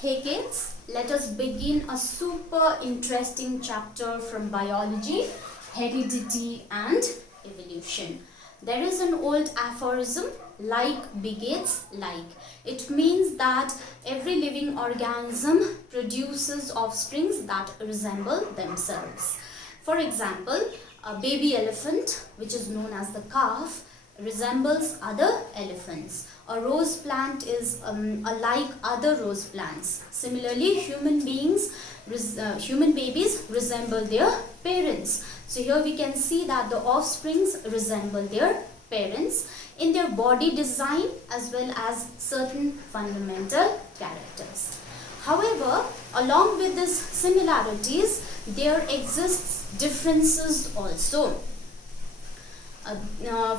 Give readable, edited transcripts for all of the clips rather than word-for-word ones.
Hey kids, let us begin a super interesting chapter from biology, heredity and evolution. There is an old aphorism, like begets like. It means that every living organism produces offsprings that resemble themselves. For example, a baby elephant, which is known as the calf, resembles other elephants. A rose plant is alike other rose plants. Similarly, human babies resemble their parents. So here we can see that the offsprings resemble their parents in their body design as well as certain fundamental characters. However, along with these similarities, there exists differences also.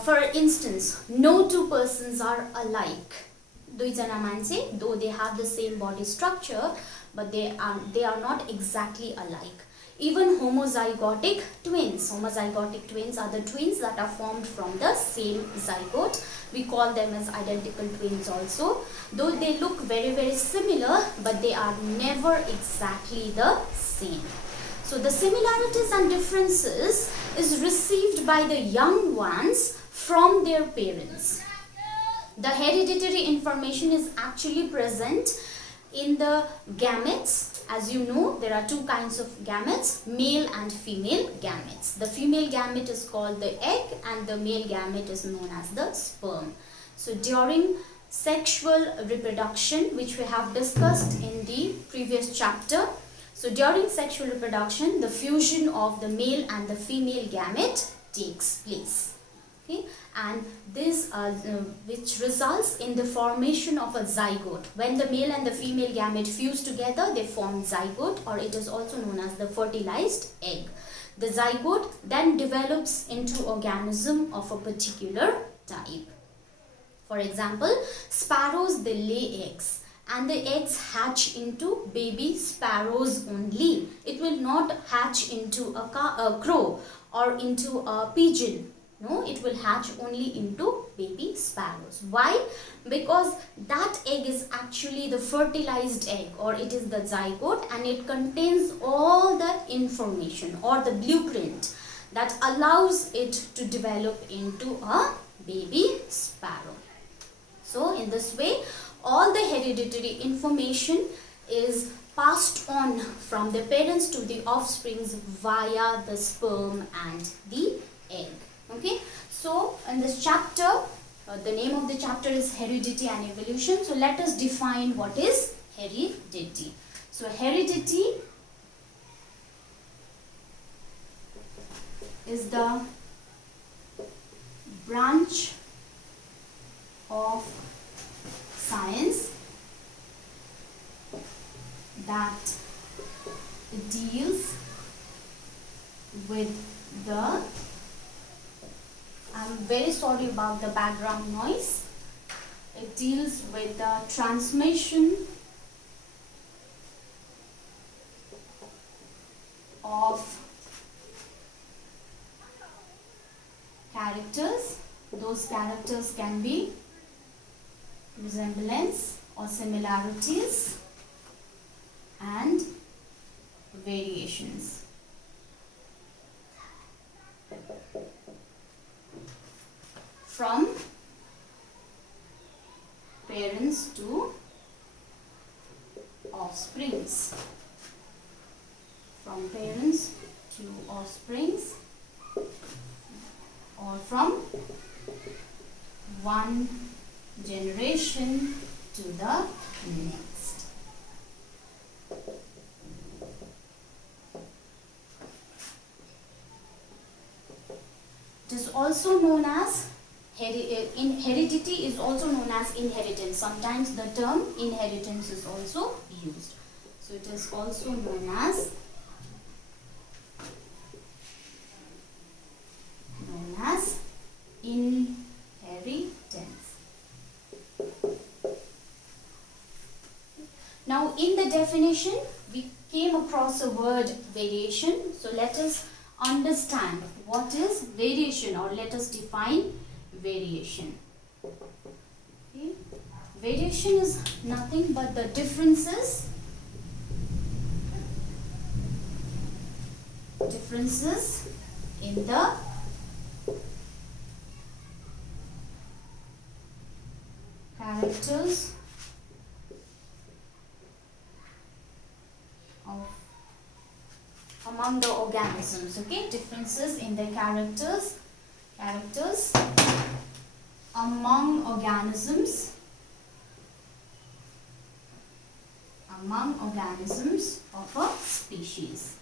For instance, no two persons are alike. दुईजना मान्छे, though they have the same body structure, but they are not exactly alike. Even homozygotic twins are the twins that are formed from the same zygote. We call them as identical twins also. Though they look very similar, but they are never exactly the same. So the similarities and differences is received by the young ones from their parents. The hereditary information is actually present in the gametes. As you know, there are two kinds of gametes, male and female gametes. The female gamete is called the egg and the male gamete is known as the sperm. So during sexual reproduction, which we have discussed in the previous chapter, so during sexual reproduction, the fusion of the male and the female gamete takes place. Okay? And this which results in the formation of a zygote. When the male and the female gamete fuse together, they form zygote, or it is also known as the fertilized egg. The zygote then develops into organism of a particular type. For example, sparrows, they lay eggs. And the eggs hatch into baby sparrows only. It will not hatch into a crow or into a pigeon. No, it will hatch only into baby sparrows. Why? Because that egg is actually the fertilized egg, or it is the zygote, and it contains all the information or the blueprint that allows it to develop into a baby sparrow. So in this way, all the hereditary information is passed on from the parents to the offsprings via the sperm and the egg. Okay, so in this chapter, the name of the chapter is heredity and evolution. So let us define what is heredity. So heredity is the branch of science that deals with the, I'm very sorry about the background noise, it deals with the transmission of characters. Those characters can be resemblance or similarities and variations. From parents to offsprings. From parents to offsprings, or from one generation to the next. It is also known as heredity is also known as inheritance. Sometimes the term inheritance is also used. So it is also known as inheritance. Now in the definition, we came across a word variation. So let us understand what is variation, or let us define variation. Okay. Variation is nothing but the differences in the characters of among the organisms. Okay, differences in the characters among organisms of a species.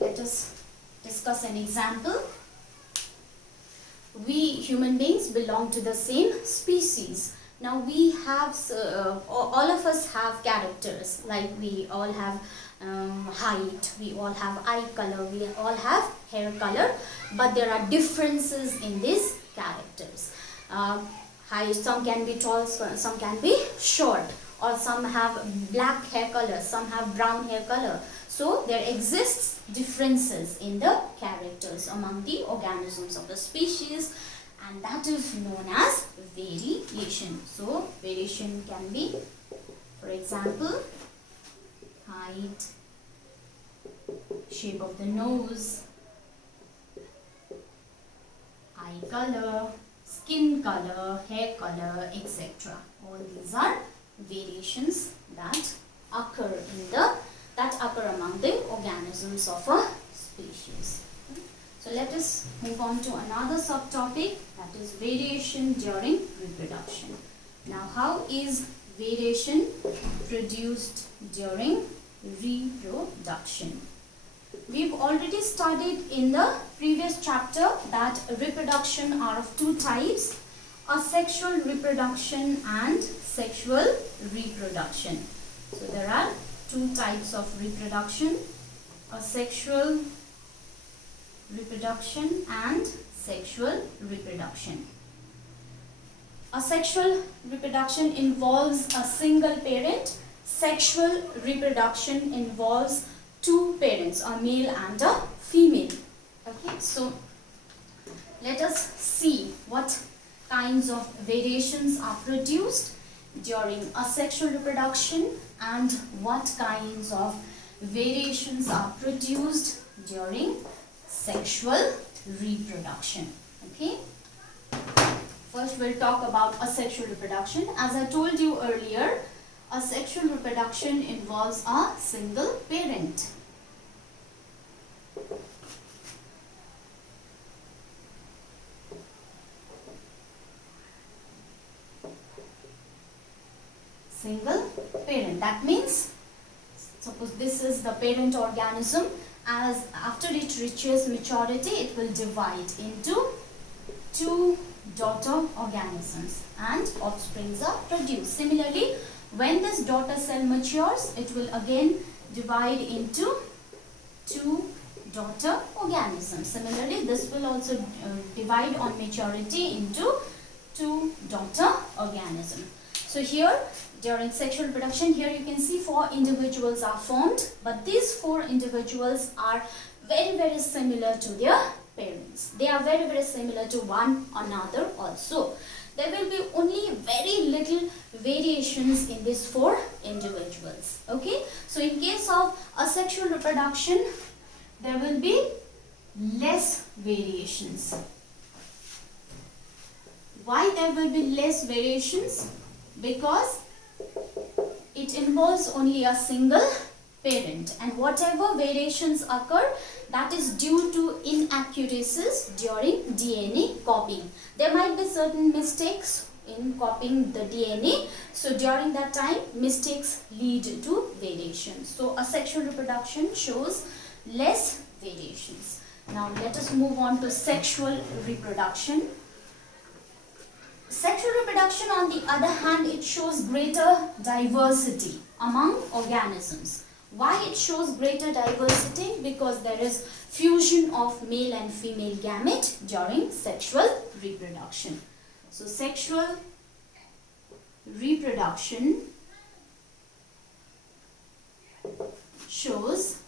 Let us discuss an example. We human beings belong to the same species. Now we have all of us have characters, like we all have height, we all have eye color, we all have hair color, but there are differences in these characters. Height, some can be tall, some can be short, or some have black hair color, some have brown hair color. So there exists differences in the characters among the organisms of the species, and that is known as variation. So variation can be, for example, height, shape of the nose, eye color, skin color, hair color, etc. All these are variations that occur among the organisms of a species. So let us move on to another subtopic, that is variation during reproduction. Now, how is variation produced during reproduction? We've already studied in the previous chapter that reproduction are of two types: asexual reproduction and sexual reproduction. So there are two types of reproduction: asexual reproduction and sexual reproduction. Asexual reproduction involves a single parent. Sexual reproduction involves two parents, a male and a female. Okay, so let us see what kinds of variations are produced during asexual reproduction and what kinds of variations are produced during sexual reproduction. Okay, first we'll talk about asexual reproduction. As I told you earlier, asexual reproduction involves a single parent. Single parent. That means, suppose this is the parent organism. As after it reaches maturity, it will divide into two daughter organisms and offsprings are produced. Similarly, when this daughter cell matures, it will again divide into two daughter organisms. Similarly, this will also divide on maturity into two daughter organisms. So here, during sexual reproduction, here you can see 4 individuals are formed, but these 4 individuals are very similar to their parents. They are very similar to one another also. There will be only very little variations in these 4 individuals. Okay, so in case of asexual reproduction, there will be less variations. Why there will be less variations? Because it involves only a single parent, and whatever variations occur, that is due to inaccuracies during DNA copying. There might be certain mistakes in copying the DNA, so during that time mistakes lead to variations. So asexual reproduction shows less variations. Now let us move on to sexual reproduction. Sexual reproduction, on the other hand, it shows greater diversity among organisms. Why it shows greater diversity? Because there is fusion of male and female gamete during sexual reproduction. So sexual reproduction shows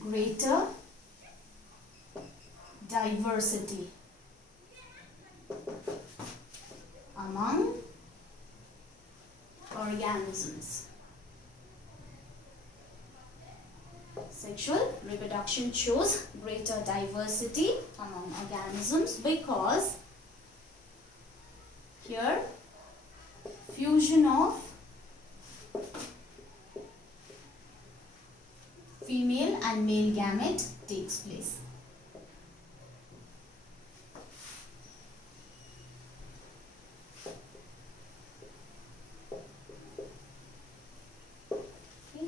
greater diversity among organisms. Sexual reproduction shows greater diversity among organisms because here fusion of female and male gamete takes place.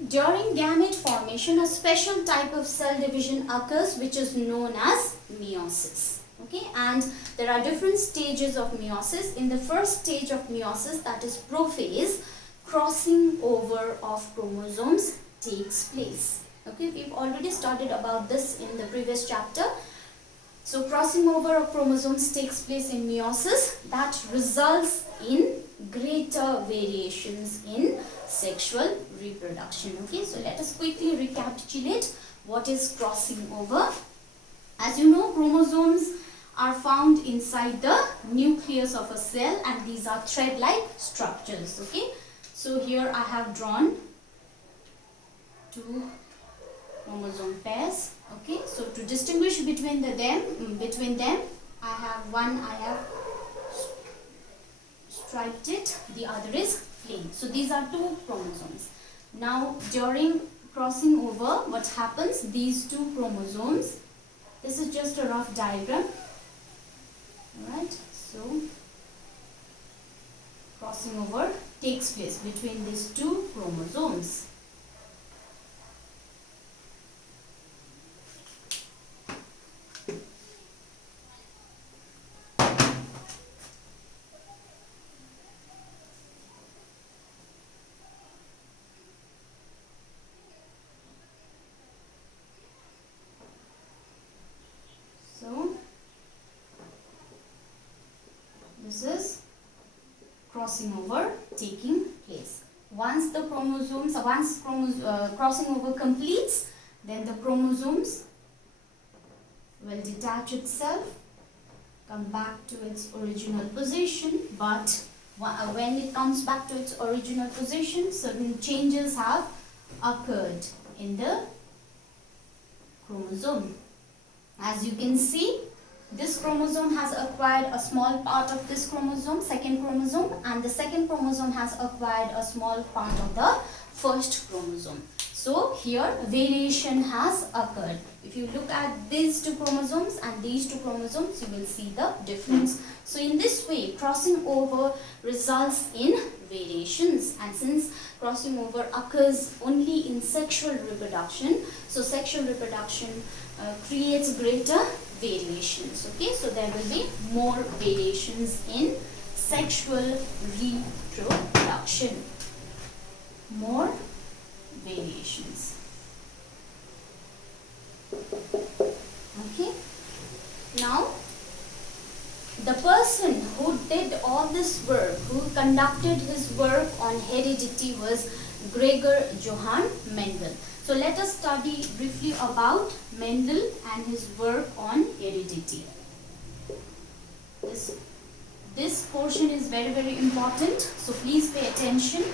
During gamete formation, a special type of cell division occurs which is known as meiosis. Okay, and there are different stages of meiosis. In the first stage of meiosis, that is prophase, crossing over of chromosomes takes place. Okay, we've already studied about this in the previous chapter. So crossing over of chromosomes takes place in meiosis, that results in greater variations in sexual reproduction. Okay, so let us quickly recapitulate what is crossing over. As you know, chromosomes are found inside the nucleus of a cell, and these are thread-like structures. Okay, so here I have drawn two chromosome pairs. Okay, so to distinguish between them, I have striped it, the other is plain. So these are two chromosomes. Now during crossing over, what happens? These two chromosomes, this is just a rough diagram. Alright, so crossing over takes place between these two chromosomes. So this is crossing over taking place. Once crossing over completes, then the chromosomes will detach itself, come back to its original position, but when it comes back to its original position, certain changes have occurred in the chromosome. As you can see, this chromosome has acquired a small part of this chromosome, second chromosome, and the second chromosome has acquired a small part of the first chromosome. So here variation has occurred. If you look at these two chromosomes and these two chromosomes, you will see the difference. So in this way, crossing over results in variations, and since crossing over occurs only in sexual reproduction, so sexual reproduction creates greater variations. Okay, so there will be more variations in sexual reproduction. More variations. Okay, now the person who did all this work, who conducted his work on heredity, was Gregor Johann Mendel. So let us study briefly about Mendel and his work on heredity. This portion is very, very important, so please pay attention.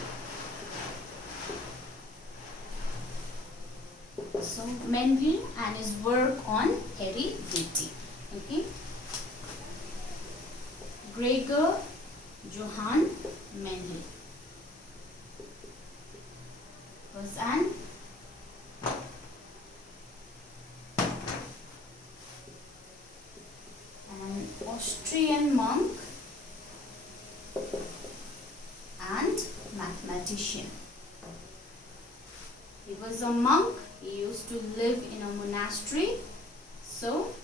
So Mendel and his work on heredity. Okay, Gregor Johann Mendel was an Austrian monk and mathematician. He was a monk. He used to live in a monastery. So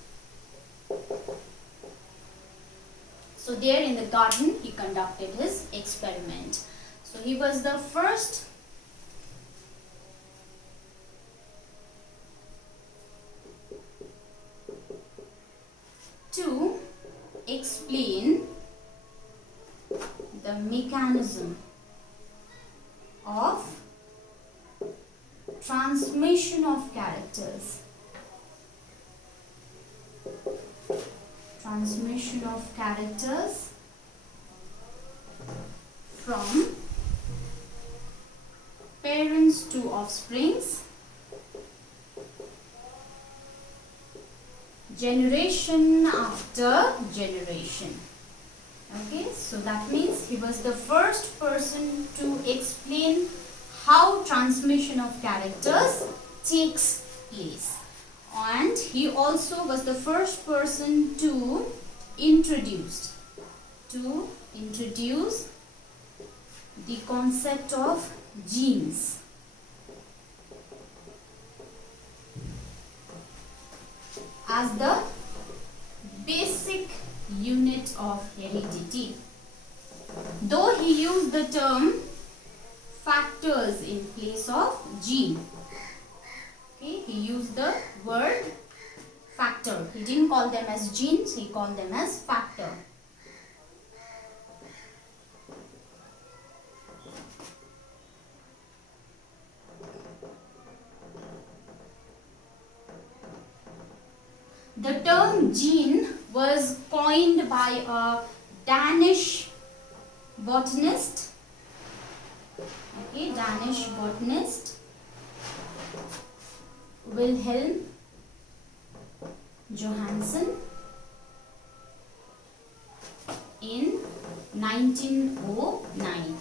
there in the garden he conducted his experiment. So he was the first to explain the mechanism of transmission of characters. transmission of characters from parents to offsprings, generation after generation. Okay, so that means he was the first person to explain how transmission of characters takes place, and he also was the first person to introduce the concept of genes as the basic unit of heredity. Though he used the term factors in place of gene. Okay, he used the word factor. He didn't call them as genes, he called them as factor. The term gene was coined by a Danish botanist. Okay, Danish botanist Wilhelm Johansen in 1909.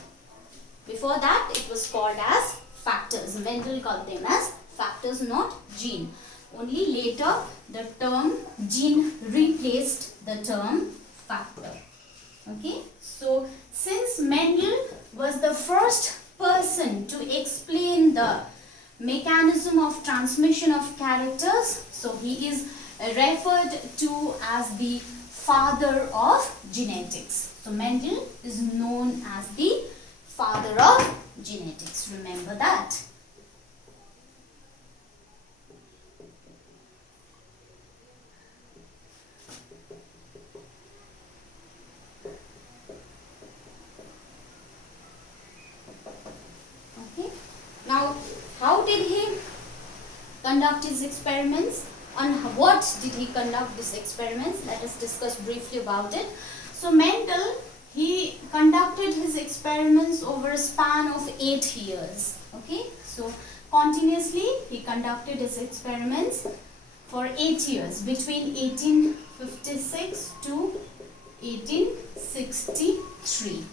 Before that, it was called as factors. Mendel called them as factors, not gene. Only later, the term gene replaced the term factor. Okay, so since Mendel was the first person to explain the mechanism of transmission of characters, so he is referred to as the father of genetics. So Mendel is known as the father of genetics. Remember that. Now, how did he conduct his experiments? On what did he conduct these experiments? Let us discuss briefly about it. So, Mendel, he conducted his experiments over a span of 8 years. Okay, so continuously he conducted his experiments for 8 years, between 1856 to 1863.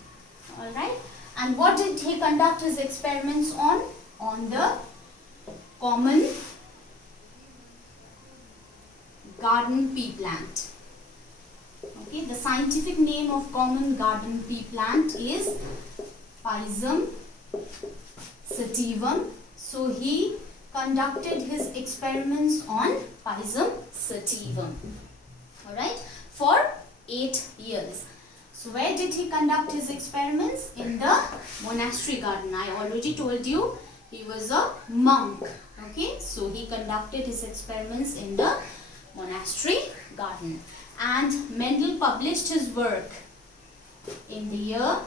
Alright, and what did he conduct his experiments on? On the common garden pea plant. Okay, the scientific name of common garden pea plant is Pisum sativum. So he conducted his experiments on Pisum sativum. Alright, for 8 years. So where did he conduct his experiments? In the monastery garden. I already told you he was a monk. Okay, so he conducted his experiments in the monastery garden. And Mendel published his work in the year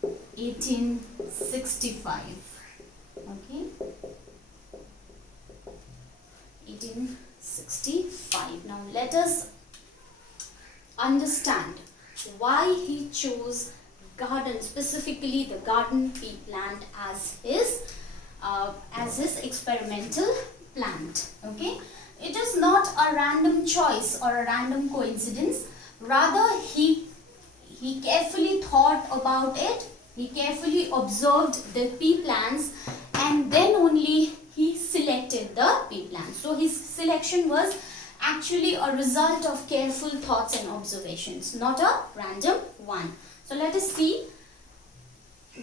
1865. Okay, 1865. Now let us understand why he chose garden, specifically the garden pea plant as his experimental plant. Okay, it is not a random choice or a random coincidence. Rather, he carefully thought about it. He carefully observed the pea plants, and then only he selected the pea plants. So his selection was actually a result of careful thoughts and observations, not a random one. So let us see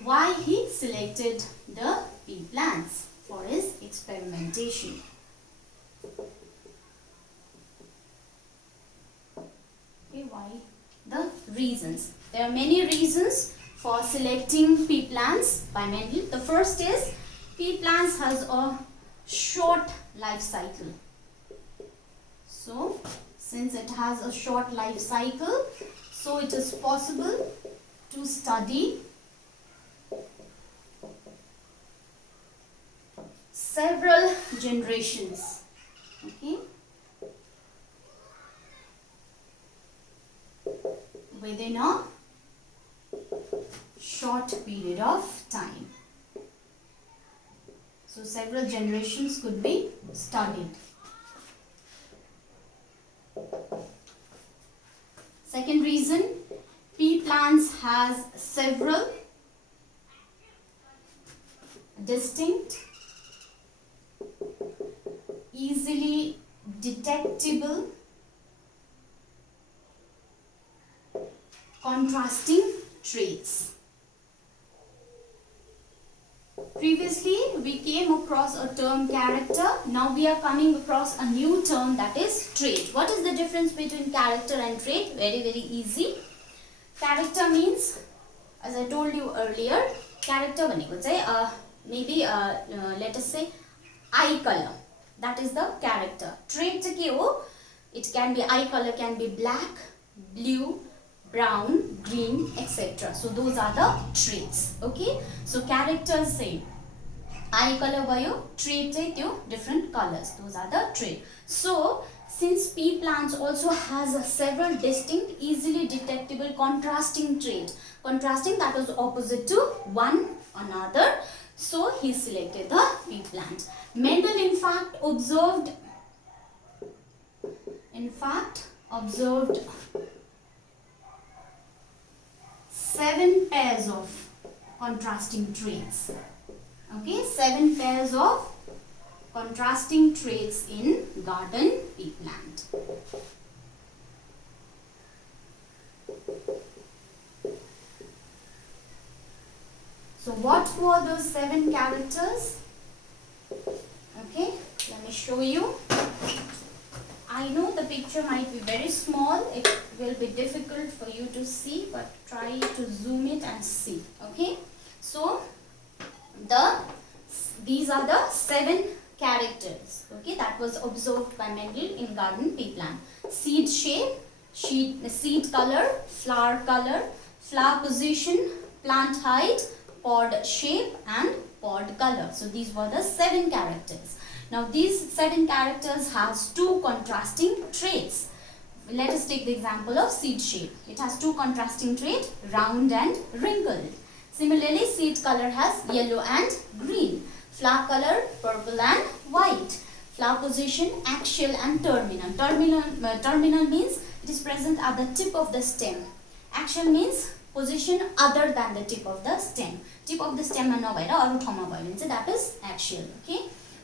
why he selected the pea plants for his experimentation. Okay, why? The reasons. There are many reasons for selecting pea plants by Mendel. The first is pea plants has a short life cycle. So, since it has a short life cycle, so it is possible to study several generations. Okay, within a short period of time. So several generations could be studied. Second reason, pea plants has several distinct, easily detectable, contrasting traits. Previously, we came across a term character. Now we are coming across a new term, that is trait. What is the difference between character and trait? Very, very easy. Character means, as I told you earlier, character भनेको चाहिँ maybe let us say eye color. That is the character. Trait चाहिँ के हो? It can be, eye color can be black, blue, brown, green, etc. So those are the traits. Okay. So characters say eye color भयो, trait चाहिँ त्यो different colors. Those are the traits. So since pea plants also has several distinct, easily detectable contrasting traits. Contrasting, that is opposite to one another. So he selected the pea plant. Mendel in fact observed 7 pairs of contrasting traits. Okay, 7 pairs of contrasting traits in garden pea plant. So what were those 7 characters? Okay, let me show you. I know the picture might be very small. It will be difficult for you to see, but try to zoom it and see. Okay, so these are the 7 characters. Okay, that was observed by Mendel in garden pea plant. Seed shape, seed color, flower position, plant height, pod shape and pod color. So these were the 7 characters. Now these 7 characters has 2 contrasting traits. Let us take the example of seed shape. It has 2 contrasting traits, round and wrinkled. Similarly, seed color has yellow and green. Flower color, purple and white. Flower position, axial and terminal. Terminal means it is present at the tip of the stem. Axial means position other than the tip of the stem. Tip of the stem ma nabhaera aru ठाउँमा भयो भने चाहिँ that is axial. Okay.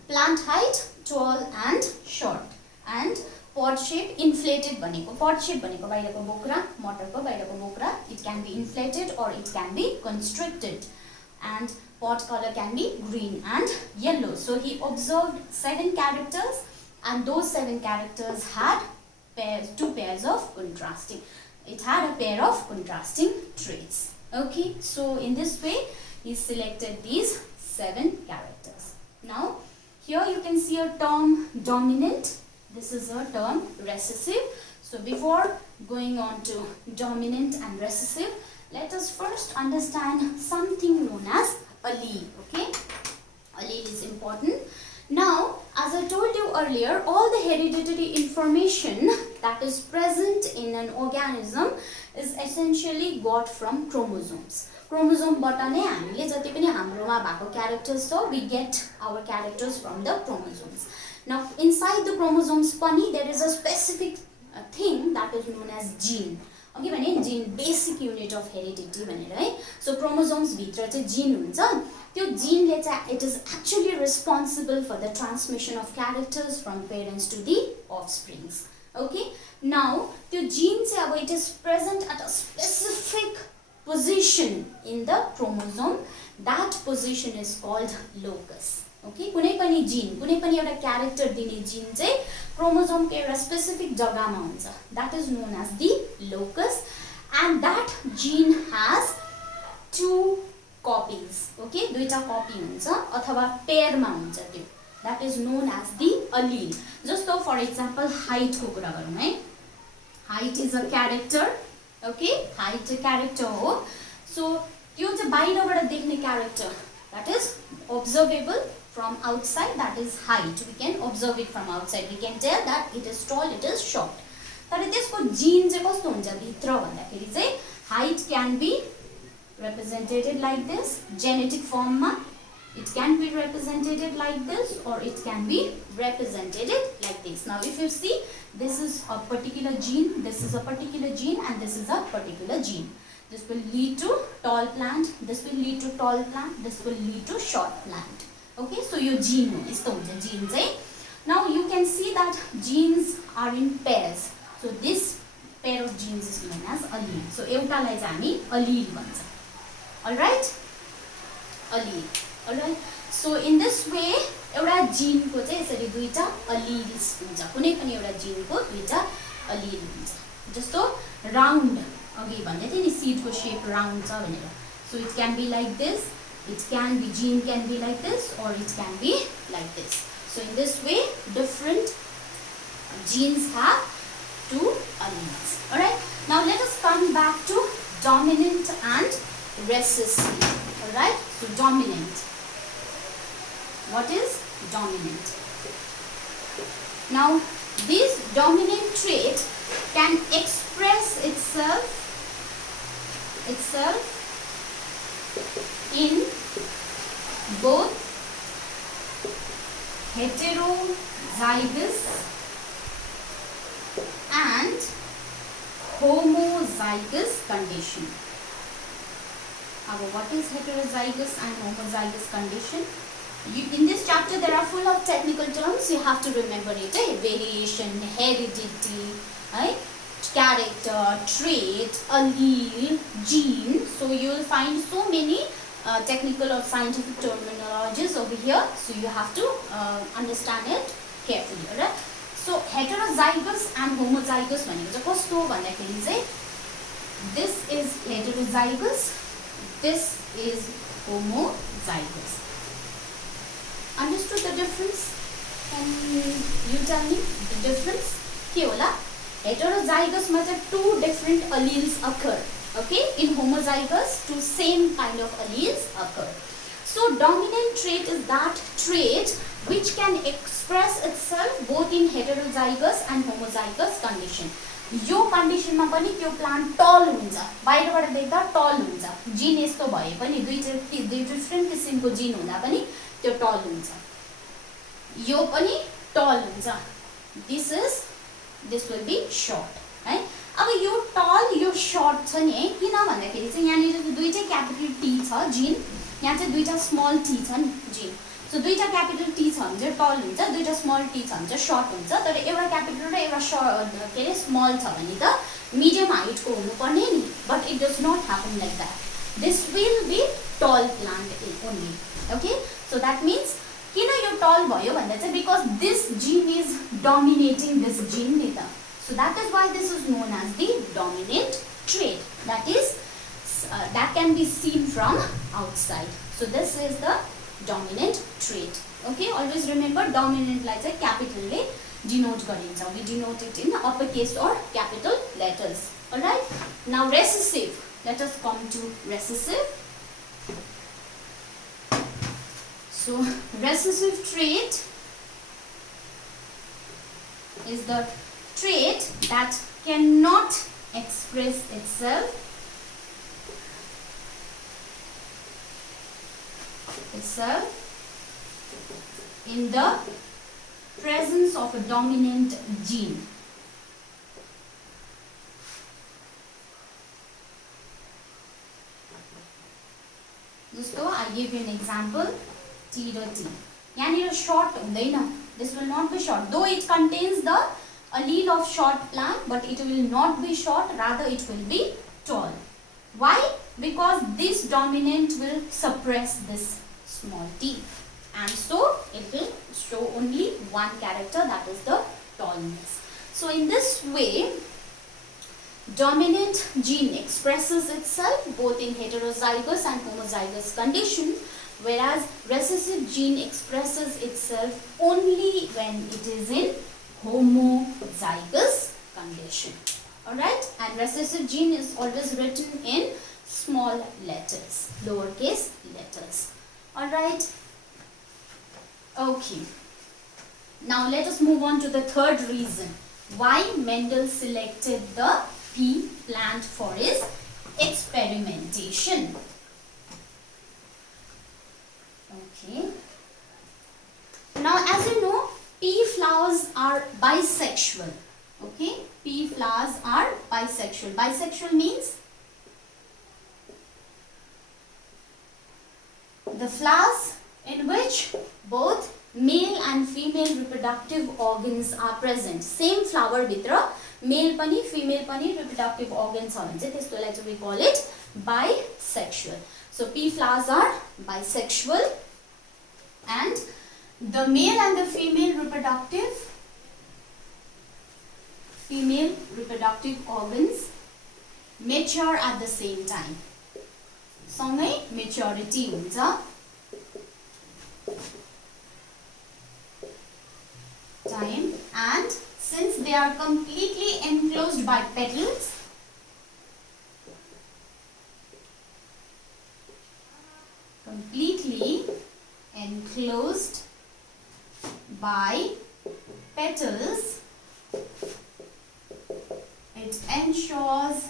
Plant height, tall and short. And pod shape, inflated भनेको. Pod shape भनेको बाहिरको बोक्रा, मटरको बाहिरको बोक्रा. It can be inflated or it can be constricted. And pod color can be green and yellow. So he observed 7 characters, and those 7 characters had 2 pairs of contrasting. It had a pair of contrasting traits. Okay, so in this way he selected these 7 characters. Now here you can see a term dominant. This is a term recessive. So before going on to dominant and recessive, let us first understand something known as allele. Okay, allele is important. Now, as I told you earlier, all the hereditary information that is present in an organism is essentially got from chromosomes. Chromosome bata नै हामीले जति पनि हाम्रोमा भएको characters छ, we get our characters from the chromosomes. Now, inside the chromosomes pani there is a specific thing that is known as gene. Okay, भने gene basic unit of heredity भनेर है. So chromosomes भित्र चाहिँ gene हुन्छ. त्यो gene ले चाहिँ it is actually responsible for the transmission of characters from parents to the offsprings. Okay, now त्यो gene चाहिँ अब it is present at a specific position in the chromosome. That position is called locus. Okay, कुनै पनि gene, कुनै पनि एउटा character दिने gene चाहिँ chromosome को एउटा specific जग्गामा हुन्छ. That is known as the locus, and that gene has 2 copies. Okay, दुईटा copy हुन्छ अथवा pair मा हुन्छ त्यो. That is known as the allele. जस्तो for example height को कुरा गरौँ है. Height is a character. Okay, height a character हो. So त्यो चाहिँ बाहिरबाट देख्ने character, that is observable from outside, that is height. We can observe it from outside. We can tell that it is tall, it is short. तर त्यसको gene चाहिँ कस्तो हुन्छ भित्र भन्दाखेरि चाहिँ height can be represented like this genetic form ma it can be represented like this or it can be represented like this. Now if you see, this is a particular gene, this is a particular gene, and this is a particular gene. This will lead to tall plant, this will lead to tall plant, this will lead to short plant. Okay, so your gene ho yesto huncha gene chai. Now you can see that genes are in pairs, so this pair of genes is known as allele. So euta lai chai hami allele bhancha. Alright, allele. Alright, so in this way एउटा gene को चाहिँ यसरी दुईटा alleles हुन्छ, कुनै पनि एउटा gene को दुईटा allele हुन्छ. जस्तो राउन्ड अघि भन्दै थिए नि सीड को शेप राउन्ड छ भनेर. So it can be like this, it can be gene can be like this, or it can be like this. So in this way different genes have two alleles. Alright, now let us come back to dominant and recessive. Alright, so dominant. What is dominant? Now this dominant trait can express itself in both heterozygous and homozygous condition. What is heterozygous and homozygous condition? In this chapter there are full of technical terms, you have to remember it. Variation, heredity, character, trait, allele, gene. So you will find so many technical or scientific terminologies over here. So you have to understand it carefully. Alright? So heterozygous and homozygous भनेको चाहिँ कस्तो भन्दाखेरि चाहिँ this is heterozygous, this is homozygous. Understood the difference? Can you tell me the difference? के होला? Heterozygous मा चाहिँ two different alleles occur. Okay, in homozygous two same kind of alleles occur. So dominant trait is that trait which can express itself both in heterozygous and homozygous condition. Yo condition मा पनि त्यो plant टल हुन्छ, बाहिरबाट देख्दा टल हुन्छ. Gene यस्तो भए पनि दुई डिफरेन्ट किसिमको जीन हुँदा पनि त्यो टल हुन्छ. यो पनि टल हुन्छ. दिस विल बी शॉर्ट है. अब यो टल यो शॉर्ट छ नि है, किन भन्दाखेरि चाहिँ यहाँ निर दुईटै क्यापिटल टी छ जीन, यहाँ चाहिँ दुईटा स्मल टी छ नि जीन. सो दुईटा क्यापिटल टी छ भने चाहिँ टल हुन्छ, दुईटा स्मल टी छ भने चाहिँ सर्ट हुन्छ. तर एउटा क्यापिटल र एउटा के अरे स्मल छ भने त मिडियम हाइटको हुनुपर्ने नि, but it does not happen like that. This will be tall plant only. Okay, so that means किन यो टल भयो भन्दा चाहिँ because this gene is dominating this gene नि त. So that is why this is known as the dominant trait. That can be seen from outside. So this is the dominant trait. Okay, always remember dominant like capital ले denote गरिन्छ. We denote it in uppercase or capital letters. Alright. Now recessive. Let us come to recessive. So recessive trait is the trait that cannot express itself in the presence of a dominant gene. So I give you an example. T र T. यहाँ short हुँदैन. This will not be short. Though it contains the allele of short plant, but it will not be short. Rather, it will be tall. Why? Because this dominant will suppress this small t, and so it will show only one character, that is the tallness. So in this way, dominant gene expresses itself both in heterozygous and homozygous condition, whereas recessive gene expresses itself only when it is in homozygous condition. Alright, and recessive gene is always written in small letters, lowercase letters. Alright, okay. Now let us move on to the third reason. why Mendel selected the pea plant for his experimentation. Okay. Now, as you know, pea flowers are bisexual. Okay, pea flowers are bisexual. Bisexual means the flowers in which both male and female reproductive organs are present. Same flower भित्र male पनि female पनि reproductive organs are present. So we call it bisexual. So pea flowers are bisexual, and the male and the female reproductive organs mature at the same time. सँगै maturity हुन्छ. Time, and since they are completely enclosed by petals, it ensures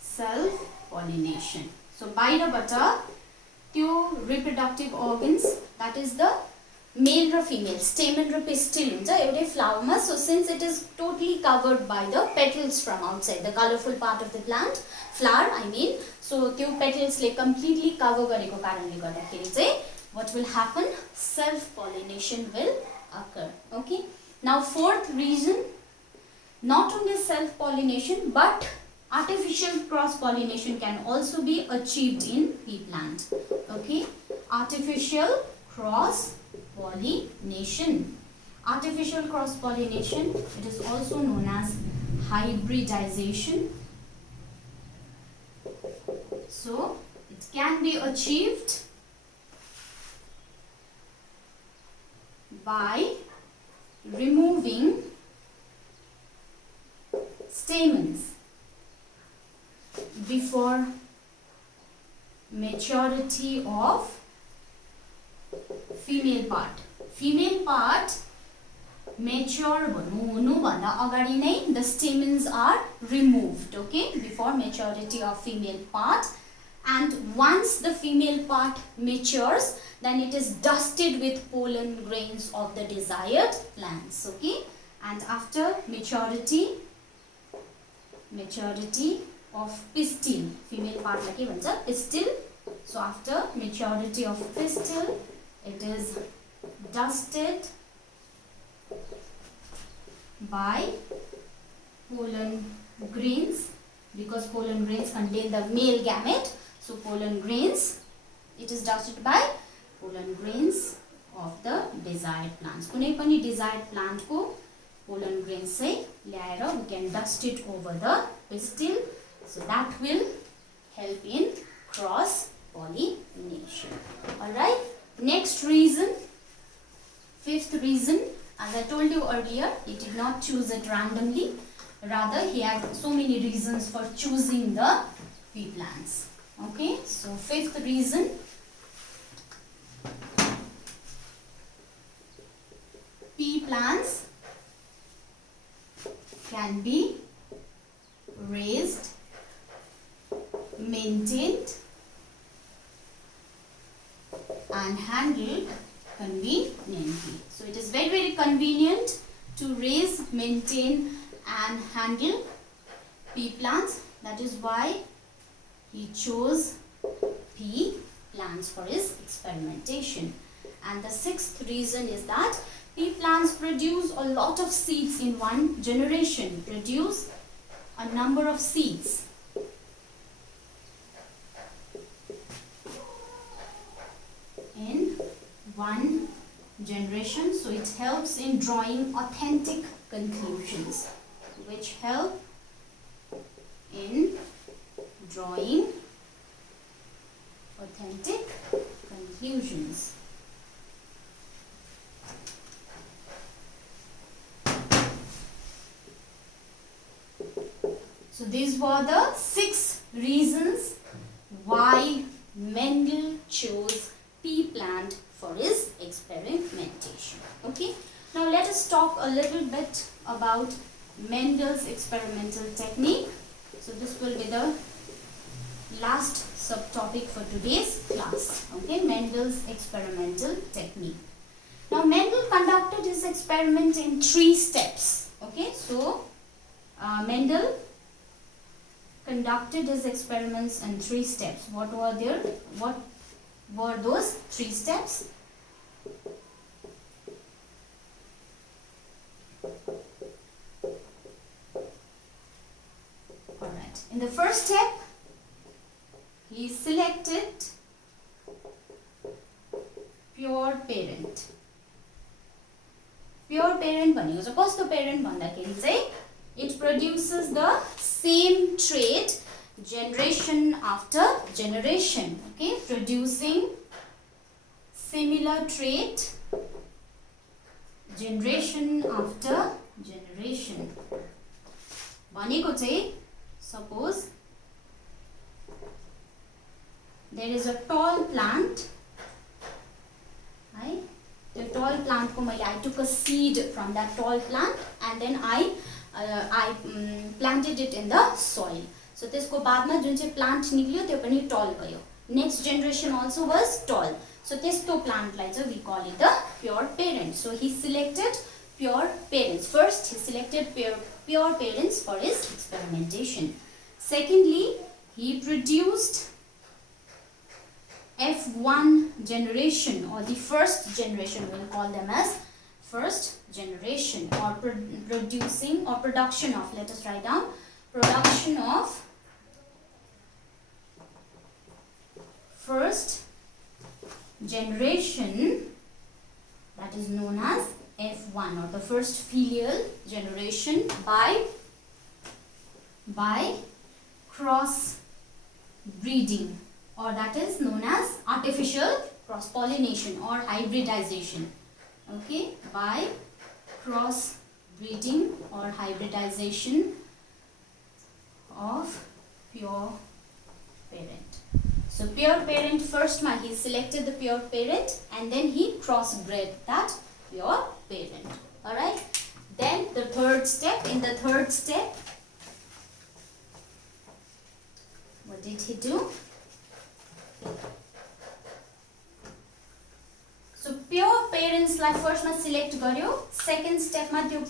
self-pollination. So, बाहिरबाट त्यो reproductive organs, that is the male raw female, stamen raw pistil हुन्छ एउटै flower मा. So, since it is totally covered by the petals from outside, the colorful part of the plant, flower I mean, so त्यो petals ले completely cover गरेको कारणले गर्दाखेरि चाहिँ what will happen? Self-pollination will occur. Okay. Now, fourth reason, not only self-pollination but artificial cross-pollination can also be achieved in pea plant. Okay. Artificial cross-pollination. Artificial cross-pollination, it is also known as hybridization. So, it can be achieved by removing stamens before maturity of female part. Female part mature हुनु भन्दा अगाडि नै the stamens are removed, okay, before maturity of female part. And once the female part matures, then it is dusted with pollen grains of the desired plants, okay. And after maturity of pistil, female part like के भन्छ pistil. So after maturity of pistil, it is dusted by pollen grains, because pollen grains contain the male gamete. So pollen grains, it is dusted by pollen grains of the desired plants. कुनै पनि desired plant को pollen grains चाहिँ ल्याएर we can dust it over the pistil. So that will help in cross pollination. Alright. Next reason, fifth reason, as I told you earlier, he did not choose it randomly. Rather, he had so many reasons for choosing the pea plants. Okay, so fifth reason, pea plants can be raised, maintained and handled conveniently. So it is very, very convenient to raise, maintain and handle pea plants. That is why he chose pea plants for his experimentation. And the sixth reason is that pea plants produce a lot of seeds in one generation, produce a number of seeds. In one generation, so it helps in drawing authentic conclusions, which help in drawing authentic conclusions. So these were the 6 reasons why Mendel chose pea plant for his experimentation. Okay. Now let us talk a little bit about Mendel's experimental technique. So this will be the last subtopic for today's class. Okay, Mendel's experimental technique. Now Mendel conducted his experiment in 3 steps. Okay, so Mendel conducted his experiments in 3 steps. What were those 3 steps? Alright, in the first step, he selected pure parent. Pure parent भनेको चाहिँ कस्तो parent भन्दाखेरि चाहिँ it produces the same trait generation after generation. Okay, producing similar trait generation after generation. भनेको चाहिँ suppose there is a tall plant. Right? The tall plant ko I took a seed from that tall plant and then I planted it in the soil. So त्यसको बादमा जुन चाहिँ plant निक्ल्यो त्यो पनि tall भयो. Next generation also was tall. So त्यस्तो plant लाई चाहिँ we call it the pure parent. So he selected pure parents. First he selected pure parents for his experimentation. Secondly, he produced F1 generation, or the first generation, we'll call them as first generation, or producing or production of, let us write down, production of first generation, that is known as F1, or the first filial generation by cross breeding, or that is known as artificial cross pollination or hybridization. Okay, by cross breeding or hybridization of pure parent. So pure parent, first he selected the pure parent and then he crossbred that pure parent. Alright, then the third step, in the third step, what did he do? So pure parents lie first मा select गर्यो, second step मा त्यो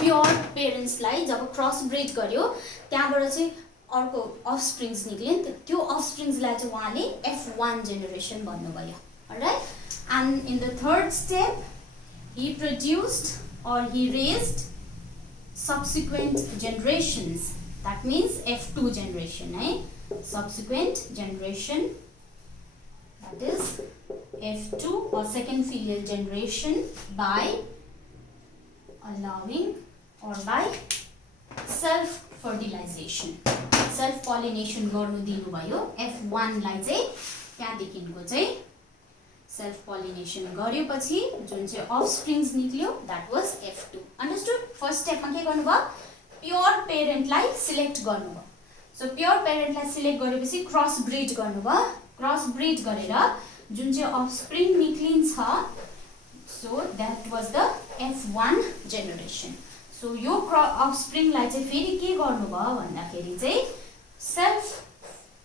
pure parents लाई जब cross breed गर्यो त्यहाँबाट चाहिँ अर्को offsprings निक्ल्यो नि त्यो offsprings लाई चाहिँ उहाँले F1 generation भन्नुभयो. Alright, and in the third step he produced or he raised subsequent generations, that means F2 generation, subsequent generation, that is F2 or second filial generation, by allowing or by self fertilization, self pollination गर्नु दिनुभयो. F1 लाई चाहिँ त्यहाँदेखिको चाहिँ self pollination गरेपछि जुन चाहिँ offsprings निक्ल्यो, that was F2. Understood? First step मा के गर्नुभयो? Pure parent लाई select गर्नुभयो. So pure parent लाई select गरेपछि cross breed गर्नुभयो. Cross breed गरेर जुन चाहिँ offspring निक्लिन्छ, so that was the F1 generation. So yo offspring लाई चाहिँ फेरि के गर्नुभयो भन्दाखेरि चाहिँ self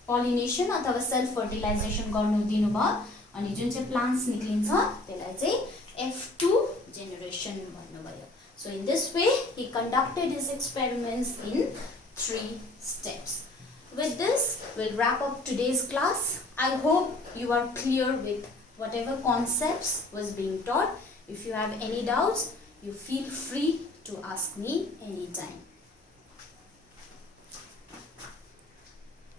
pollination अथवा self fertilization गर्नु दिनुभयो अनि जुन चाहिँ plants निक्लिन्छ त्यसलाई चाहिँ F2 generation भन्नुभयो. So in this way he conducted his experiments in 3 steps. With this, we'll wrap up today's class. I hope you are clear with whatever concepts was being taught. If you have any doubts, you feel free to ask me anytime.